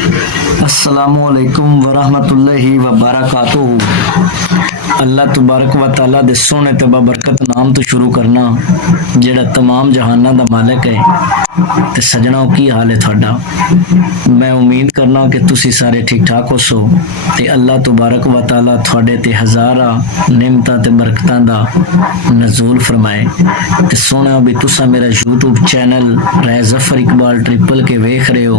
अस्सलामुअलैकुम वरहमतुल्लाहि वबरकातुहू। अल्लाह तबारक व तआला दे सोहने ते बरकत नाम तो शुरू करना जेड़ा तमाम जहाना दा मालिक है। ते सजणों की हाल है थोड़ा। मैं उम्मीद करना कि तुसी सारे ठीक ठाक होसो ते अल्लाह तबारक व तआला थोड़े ते हज़ारा निमतां ते बरकतां दा नज़ूल फरमाए। ते सोहणा भी तुसा मेरा यूट्यूब चैनल राय जफर इकबाल ट्रिपल के वेख रहे हो।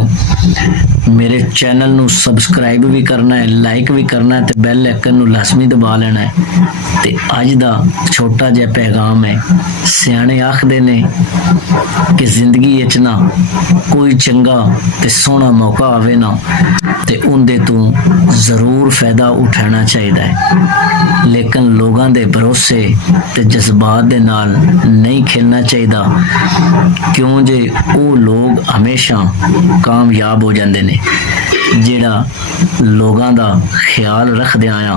मेरे चैनल नू सबसक्राइब भी करना है, लाइक भी करना है, ते बैल आइकन नू लाजमी दबा लेना है। ते अज दा छोटा जिहा पैगाम है। सियाणे आखदे ने कि जिंदगी विच ना कोई चंगा ते सोहना मौका आवे ना ते उंदे तो जरूर फायदा उठाना चाहिए है, लेकिन लोगों दे भरोसे ते जज्बात दे नाल नहीं खेलना चाहिए। क्यों जे वो लोग हमेशा कामयाब हो जाते ने। जेड़ा लोगों का ख्याल रखदे आया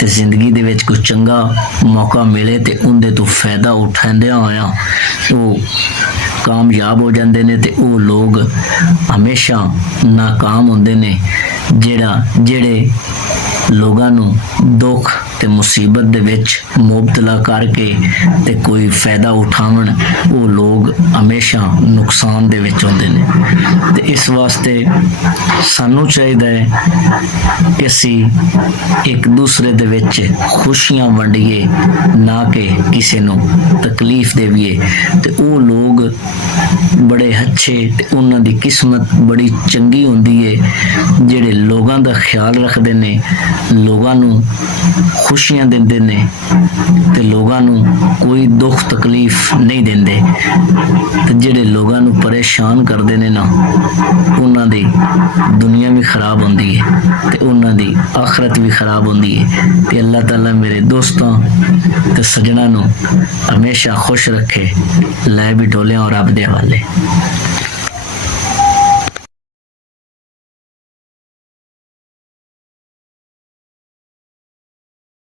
ते जिंदगी दे विच कोई चंगा मौका मिले ते उंदे तो फायदा उठांदे आया वो कामयाब हो जाते ने ते वो लोग हमेशा नाकाम होंदे ने। जेड़े लोगों नू दुख ते मुसीबत दे विच मुबतला करके ते कोई फायदा उठावन वो लोग हमेशा नुकसान दे विच होंदे ने। ते इस वास्ते सानू चाहिदा है कि असी एक दूसरे दे विच खुशियां वंडिए, ना कि किसी नू तकलीफ देवीए। ते वो लोग बड़े अच्छे ते उन्हां दी किस्मत बड़ी चंगी हुंदी है जेड़े लोगों दा ख्याल रखदे ने, लोगों नू खुशियां देंदे ने ते लोगों नू कोई दुख तकलीफ नहीं देंदे। ते जेड़े लोगों नू परेशान करदे ने ना उन्हां दी दुनिया भी खराब होंदी है ते उन्हां दी आखरत भी खराब होंदी है। ते अल्लाह ताला मेरे दोस्तों ते सजना नू हमेशा खुश रखे। लै भी डोलियां और रब दे हवाले।